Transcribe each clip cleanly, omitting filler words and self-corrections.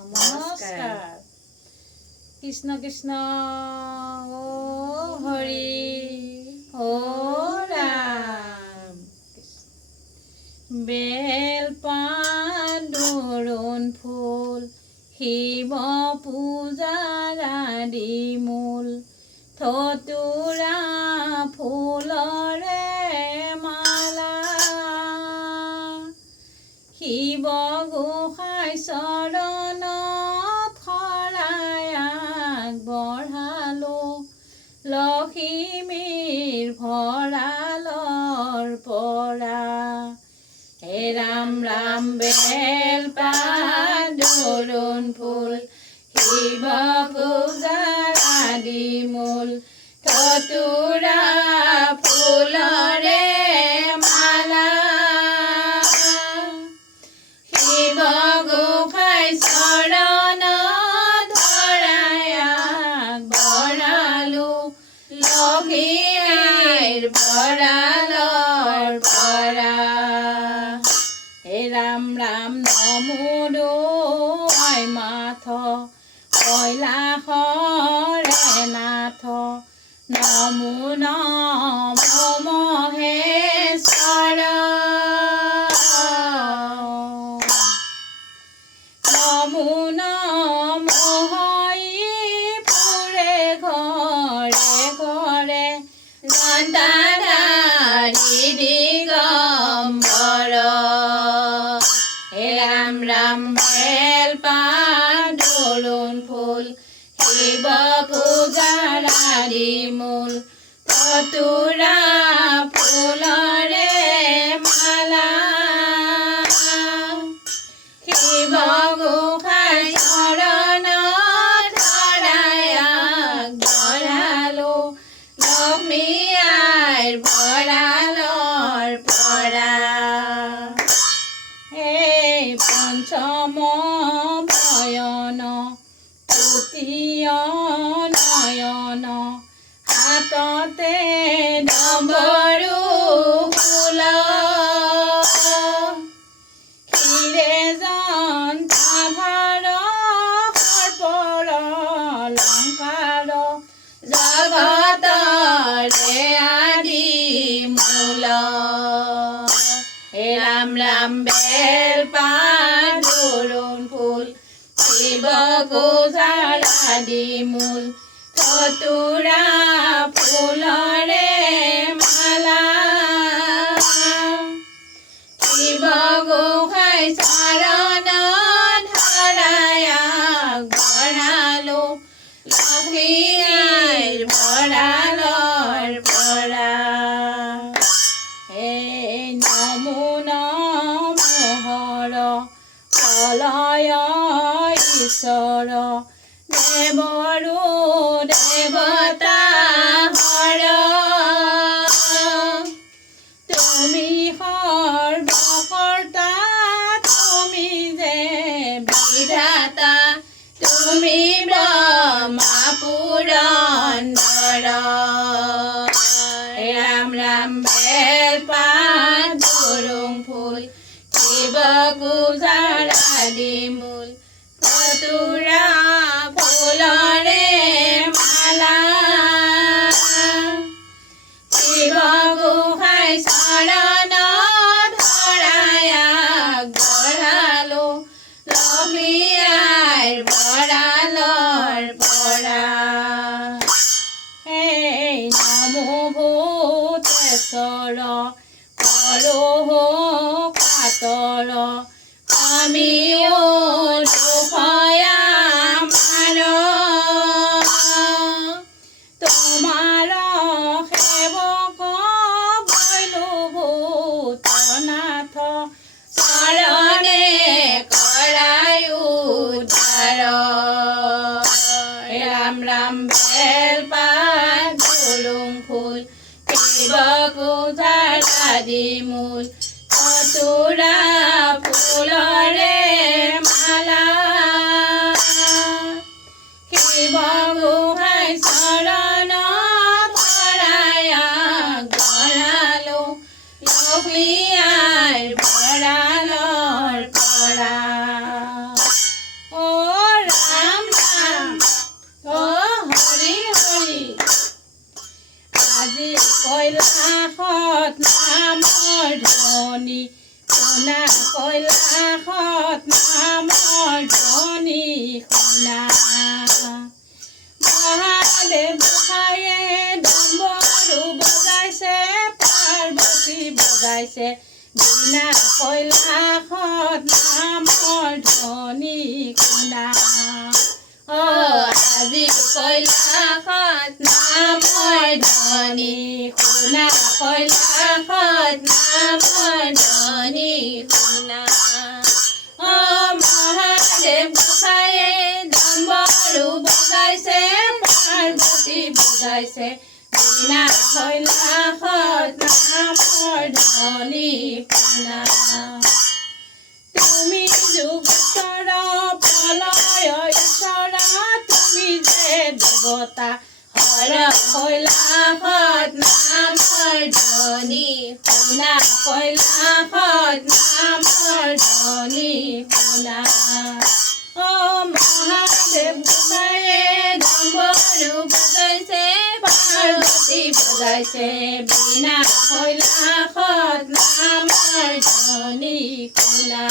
নমস্কাৰ। কৃষ্ণ কৃষ্ণ ও হৰি ও ৰাম। বেল পাত দোৰোণ ফুল শিৱ পূজাৰ আদি মূল ধতুৰা ফুলৰে মালা শিৱ গোসাঁই চৰণত শৰাই আগবঢ়ালো লখিমীৰ ভঁৰালৰ পৰা। হে ৰাম ৰাম বেল পাত দোৰোণ ফুল শিৱ পূজাৰ আদি মূল ধতুৰা ফুলৰে মালা শিৱ গোসাঁই চৰণত শৰাই আগবঢ়ালো লখিমীৰ ভঁৰালৰ পৰা। হে ৰাম ৰাম নমো আই মাথ কৈলাসৰে নাথ নমো নমো মহেশ্বৰ নমো নমো হৰি ফুৰে ঘৰে ঘৰে ঘণ্টাধাৰী দিগম্বৰ। হে ৰাম ৰাম বেল পাত দোৰোণ ফুল শিৱ পূজাৰ আদি মূল ধতুৰা ফুলৰে মালা শিৱ গোসাঁই চৰণত শৰাই আগবঢ়ালো লক্ষ্মী আইৰ ভঁৰালৰ পৰা। হে পঞ্চম বয়ন তৃতীয় নয়ন হাততে ডমৰু ফুল ক্ষীৰে যন্ত্ৰাভাৰ সৰ্পৰ অলংকাৰ জগতৰে আদি মূল। হে ৰাম ৰাম বেল পাত দোৰোণ ফুল শিৱ পূজাৰ আদি মূল ধতুৰা ফুলৰে মালা শিৱ গোসাঁই চৰণত শৰাই আগবঢ়ালো লক্ষ্মী আইৰ ভঁৰালৰ পৰা। হে নমো নমো হৰ কলয় ঈশ্বৰ দেৱৰো দেৱতা হৰ তুমি সৰ্বকৰ্তা তুমি যে বিধাতা তুমি ব্ৰহ্মা পুৰন্দৰ। ৰাম ৰাম বেল পাত দোৰোণ ফুল শিৱ পূজাৰ আদি মূল ধতুৰা ফুলৰে মালা শিৱ গোসাঁই চৰণত শৰাই আগবঢ়ালো লক্ষ্মী আইৰ ভঁৰালৰ পৰা। হে নমো ভূতেশ্বৰ কৰহো কাতৰ আমিও দুখয়া মান তোমাৰ সেৱক ভৈলো ভূতনাথ চৰণে কৰাই উদ্ধাৰ। ৰাম ৰাম বেল পাত দোৰোণ ফুল শিৱ পূজাৰ আদি মূল ধতুৰা ফুলৰে মালা শিৱ গোসাঁই চৰণত শৰাই আগবঢ়ালো লক্ষ্মী আইৰ ভঁৰালৰ পৰা। ও ধ্বনি শুনা কৈলাসত নামৰ ধ্বনি শুনা মহাদেৱ গোসাঁয়ে ডম্বৰু বজাইছে পাৰ্বতী বজাইছে বীণা কৈলাসত নামৰ ধ্বনি শুনা আজি কৈলাসত নামৰ ধ্বনি শুনা কৈলাসত নামৰ ধ্বনি শুনা মহাদেৱ গোসাঁয়ে ডম্বৰু বজাইছে পাৰ্বতী বজাইছে বীণা কৈলাসত নামৰ ধ্বনি শুনা তুমি যোগেশ্বৰ প্ৰলয় ঈশ্বৰ তুমি যে দেৱতা হৰ কৈলাসত নামৰ ধ্বনি শুনা কৈলাসত নামৰ ধ্বনি শুনা মহাদেৱ গোসাঁয়ে ডম্বৰু বজাইছে পাৰ্বতী বজাইছে বীণা কৈলাসত নামৰ ধ্বনি শুনা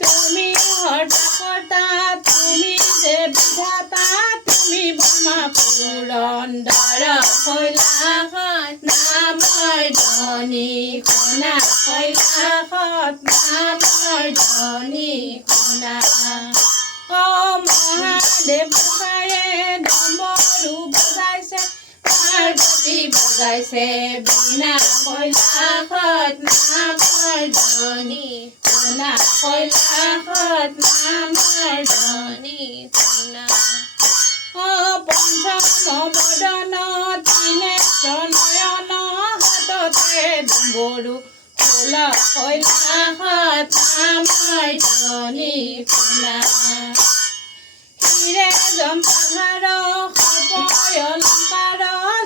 তুমি হৰ্তা তুমি যে বিধাতা তুমি ব্ৰহ্মা পুৰন্দৰ কৈলাসত নামৰ ধ্বনি শুনা কৈলাসত নামৰ ধ্বনি শুনা মহাদেৱ গোসাঁয়ে ডম্বৰু বজাইছে পাৰ্বতী বজাইছে বীণা কৈলাসত নামৰ ধ্বনি শুনা কৈলাসত নামৰ ধ্বনি শুনা পঞ্চম বদন ত্ৰিনেত্ৰ নয়ন হাততে ডম্বৰু ফুল কৈলাসত নামৰ ধ্বনি শুনা হিৰে যন্ত্ৰধাৰ সৰ্পয় অলংকাৰ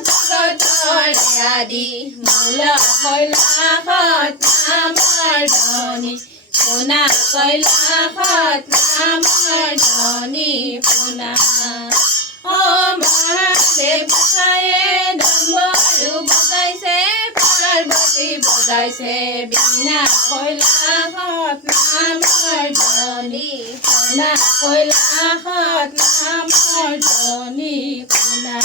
জগতৰ আদি মূল কৈলাসত নামৰ ধ্বনি শুনা কৈলাসত নামৰ ধ্বনি শুনা মহাদেৱ গোসাঁয়ে ডম্বৰু বজাইছে পাৰ্বতী বজাইছে বীণা কৈলাসত নামৰ ধ্বনি শুনা কৈলাসত নামৰ ধ্বনি শুনা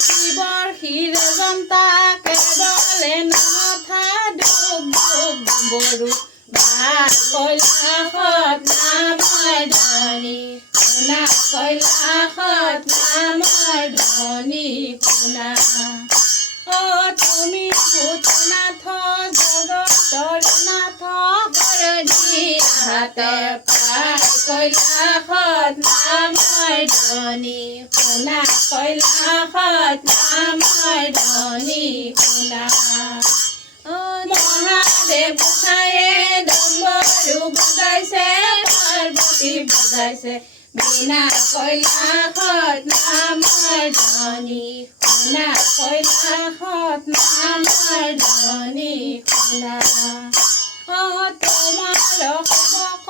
শিৱৰ ক্ষীৰযন্তা কেৱলে নথা দুখ ডম্বৰু ভাত কৈলাসত নামৰ ধ্বনি শুনা কৈলাসত নামৰ ধ্বনি শুনা তুমি ভূতনাথ জগতৰ নাথ গৰধি হাতে পাৰ কৈলাসত নামৰ ধ্বনি শুনা কৈলাসত নামৰ ধ্বনি শুনা মহাদেৱ গোসাঁয়ে ডম্বৰু বজাইছে পাৰ্বতী বজাইছে বীণা কৈলাসত নামৰ ধ্বনি শুনা কৈলাসত নামৰ ধ্বনি শুনা তোমাৰ সেৱক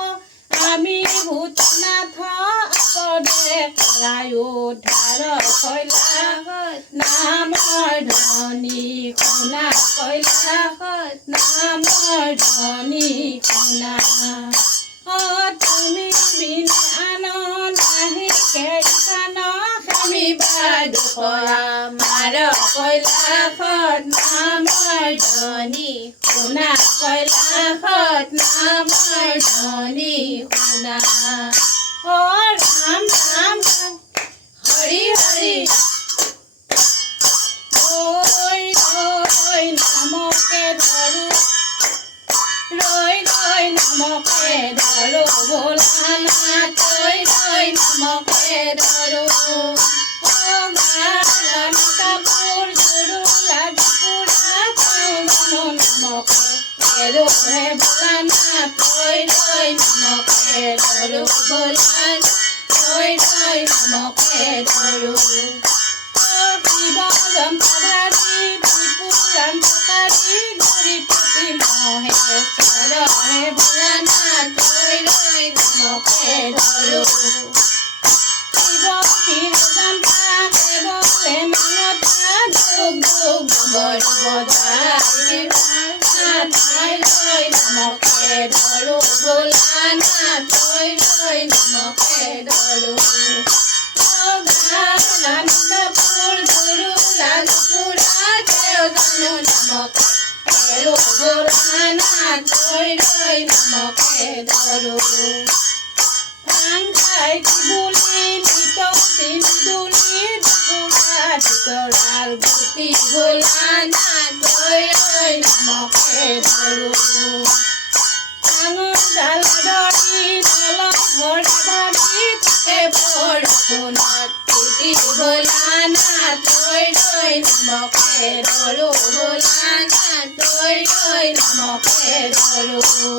আমি ভূতনাথ আপদে কৰাই উদ্ধাৰ কৈলাসত নামৰ ধ্বনি শুনা কৈলাসত নামৰ ধ্বনি শুনা তুমি বিনে আন নাহি কেইখান খেমিবা দুখৰা মাৰ কৈলাসত নামৰ ধ্বনি শুনা কৈলাসত নামৰ ধ্বনি শুনা ৰাম ৰাম হৰি হৰি নামকে ধৰো ৰৈ ৰৈ নামকে ধৰো ভোলানাথ ৰৈ ৰৈ নামকে ধৰো কাপোৰ জুৰুলা জুপুৰা নামকে ধৰো হে ভোলানাথ ৰৈ ৰৈ নামকে ধৰো ভোলানাথ ৰৈ ৰৈ নামকে ধৰো শিৱ যন্ত্ৰধাৰী ত্ৰিপুৰাম প্ৰকাৰী গৌৰীপতি মহেশ্বৰ হে ভোলানাথ ৰৈ ৰৈ নামকে ধৰো শিৱ ক্ষীৰযন্তা কেৱলে মানতা যুগ যুগ বৰুব ধৰো ভোলানাথ ৰৈ ৰৈ নামকে ধৰো আমি কাপোৰ ধৰো লাজপুৰা তেওঁ জানো নামকে ধৰো ভোলানাথ ৰৈ ৰৈ নামকে ধৰো ভাংখাই বুলি নিতৌতি নিদুলি দুপুৰা ভিতৰাল গুটি ভোলানাথ ৰৈ ৰৈ নামকে ধৰো ডাঙৰ জাল ধৰি নলং ভৰা ধৰি থাকে বৰষুণত তিতি ভোলানাথ ৰৈ ৰৈ নামকে ধৰো ভোলানাথ ৰৈ ৰৈ নামকে ধৰো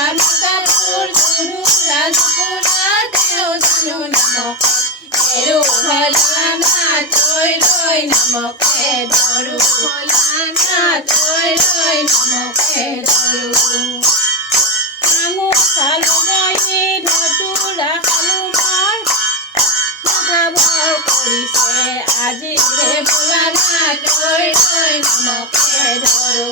আমি কাপোৰ ধৰো লাজপুৰা তেওঁ জানো নামকে ধৰো ভোলানাথ ৰৈ ৰৈ নামকে ধৰো ভোলানাথ ৰৈ ৰৈ নামকে ধৰো চালো মই ধতুৰা খালো মই মাথা কৰিছে আজি হে ভোলানাথ ৰৈ ৰৈ নামকে ধৰো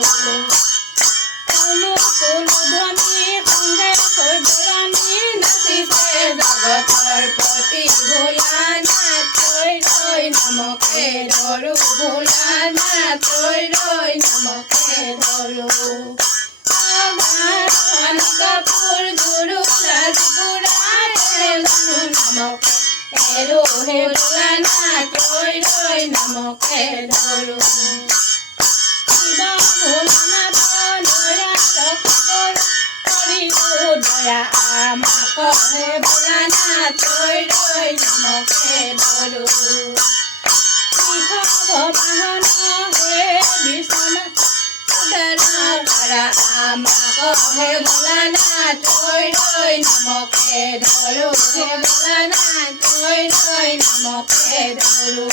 কুলো কুলো ধ্বনি সংগে হৈ বৰণি নাচিছে জগতৰ প্ৰতি ভোলানাথ ৰৈ ৰৈ নামকে ধৰো ভোলানাথ ৰৈ ৰৈ নামকে ধৰো আমি কাপোৰ ধৰো লাজপুৰা তেওঁ জানো নামকে ধৰো হে ভোলানাথ ৰৈ ৰৈ নামকে ধৰো শিৱ ভোলানাথ দয়া আমাক হে ভোলানাথ ৰৈ ৰৈ নামকে ধৰো বাহন হে বিশ্বনাথ আমাক হে ভোলানাথ ৰৈ ৰৈ নামকে ধৰো হে ভোলানাথ ৰৈ ৰৈ নামকে ধৰো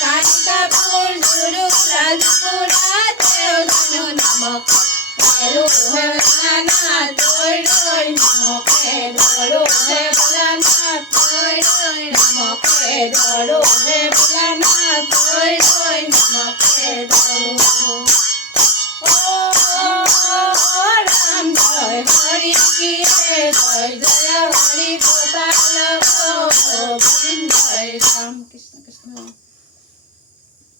কানি কাপোৰ ধৰো লাজপুৰা তেওঁ জানো নামকে ধৰো হে ভোলানাথ ৰৈ ৰৈ নামকে ধৰো হে ভোলানাথ ৰৈ ৰৈ নামকে ধৰো হে ভোলানাথ ৰৈ ৰৈ নামকে ধৰো ৰাম জয় হৰি জয় জয় হৰি গোপাল গোবিন্দ জয় ৰাম কৃষ্ণ কৃষ্ণ